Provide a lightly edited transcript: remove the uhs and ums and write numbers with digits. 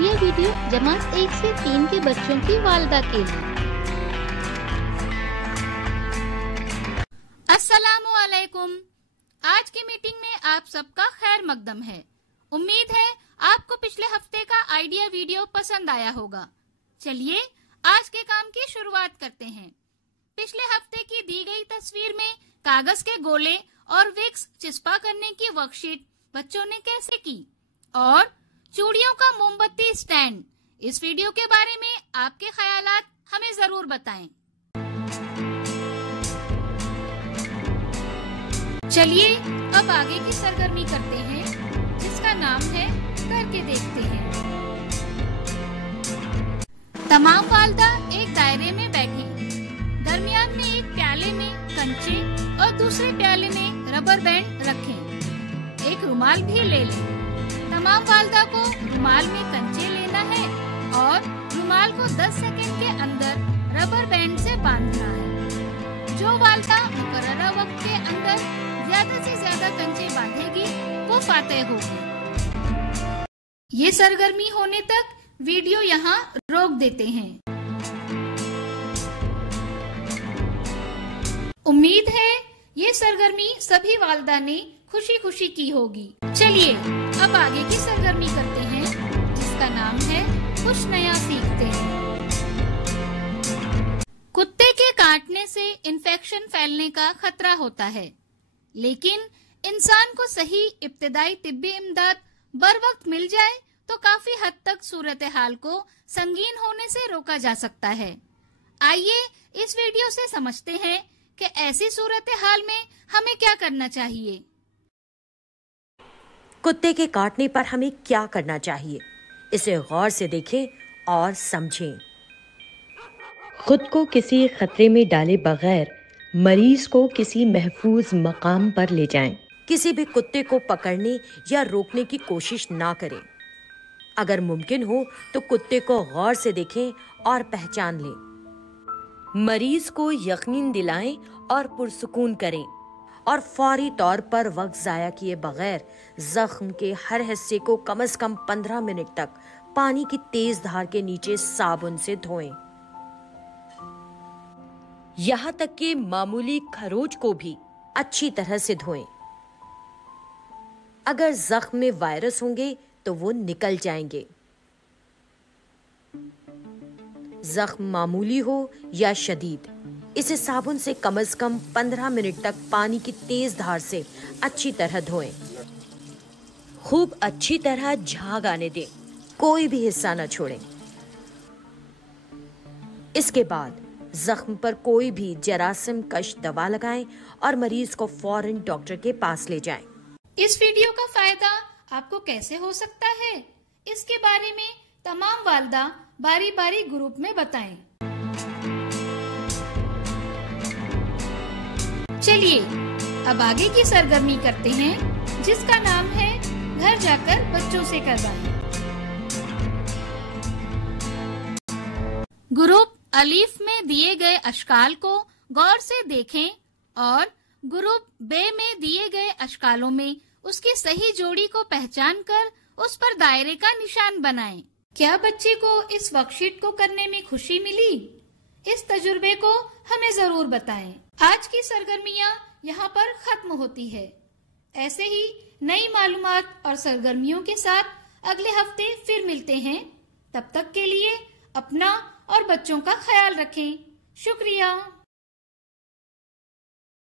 Idea video जमात 1 से 3 के बच्चों की वालिदा के लिए। अस्सलामु अलैकुम। आज की मीटिंग में आप सबका खैर मकदम है। उम्मीद है आपको पिछले हफ्ते का आइडिया वीडियो पसंद आया होगा। चलिए आज के काम की शुरुआत करते हैं। पिछले हफ्ते की दी गई तस्वीर में कागज के गोले और विक्स चिस्पा करने की वर्कशीट बच्चों ने कैसे की और चूड़ियों का मोमबत्ती स्टैंड, इस वीडियो के बारे में आपके ख्यालात हमें जरूर बताएं। चलिए अब आगे की सरगर्मी करते हैं जिसका नाम है करके देखते हैं। तमाम वालिदा एक दायरे में बैठी, दरमियान में एक प्याले में कंचे और दूसरे प्याले में रबर बैंड रखें। एक रुमाल भी ले लें। तमाम वालिदा को रुमाल में कंचे लेना है और रुमाल को 10 सेकंड के अंदर रबर बैंड से बांधना है। जो वालिदा मुकर्ररा वक्त के अंदर ज्यादा से ज्यादा कंचे बांधेगी वो फातेह होगी। ये सरगर्मी होने तक वीडियो यहाँ रोक देते हैं। उम्मीद है ये सरगर्मी सभी वालिदा ने खुशी खुशी की होगी। चलिए अब आगे की सरगर्मी करते हैं जिसका नाम है कुछ नया सीखते हैं। कुत्ते के काटने से इन्फेक्शन फैलने का खतरा होता है, लेकिन इंसान को सही इब्तिदाई तिब्बी इमदाद बर वक्त मिल जाए तो काफी हद तक सूरत हाल को संगीन होने से रोका जा सकता है। आइए इस वीडियो से समझते हैं कि ऐसी सूरत हाल में हमें क्या करना चाहिए। कुत्ते के काटने पर हमें क्या करना चाहिए, इसे गौर से देखें और समझें। खुद को किसी खतरे में डाले बगैर मरीज को किसी महफूज मकाम पर ले जाएं। किसी भी कुत्ते को पकड़ने या रोकने की कोशिश ना करें। अगर मुमकिन हो तो कुत्ते को गौर से देखें और पहचान लें। मरीज को यकीन दिलाएं और पुरसुकून करें और फौरी तौर पर वक्त जाया किए बगैर जख्म के हर हिस्से को कम से कम 15 मिनट तक पानी की तेज धार के नीचे साबुन से धोएं। यहाँ तक कि मामूली खरोच को भी अच्छी तरह से धोएं। अगर जख्म में वायरस होंगे तो वो निकल जाएंगे। जख्म मामूली हो या शदीद, इसे साबुन से कम 15 मिनट तक पानी की तेज धार से अच्छी तरह धोएं। खूब अच्छी तरह झाग आने दें, कोई भी हिस्सा न छोड़ें। इसके बाद जख्म पर कोई भी जरासीम कश दवा लगाएं और मरीज को फौरन डॉक्टर के पास ले जाएं। इस वीडियो का फायदा आपको कैसे हो सकता है, इसके बारे में तमाम वालिदा बारी बारी ग्रुप में बताएं। चलिए अब आगे की सरगर्मी करते हैं जिसका नाम है घर जाकर बच्चों से करवाएं। ग्रुप अलीफ में दिए गए अशकाल को गौर से देखें और ग्रुप बे में दिए गए अशकालों में उसकी सही जोड़ी को पहचान कर उस पर दायरे का निशान बनाएं। क्या बच्चे को इस वर्कशीट को करने में खुशी मिली? इस तजुर्बे को हमें जरूर बताएं। आज की सरगर्मियाँ यहाँ पर खत्म होती है। ऐसे ही नई मालूमात और सरगर्मियों के साथ अगले हफ्ते फिर मिलते हैं। तब तक के लिए अपना और बच्चों का ख्याल रखें। शुक्रिया।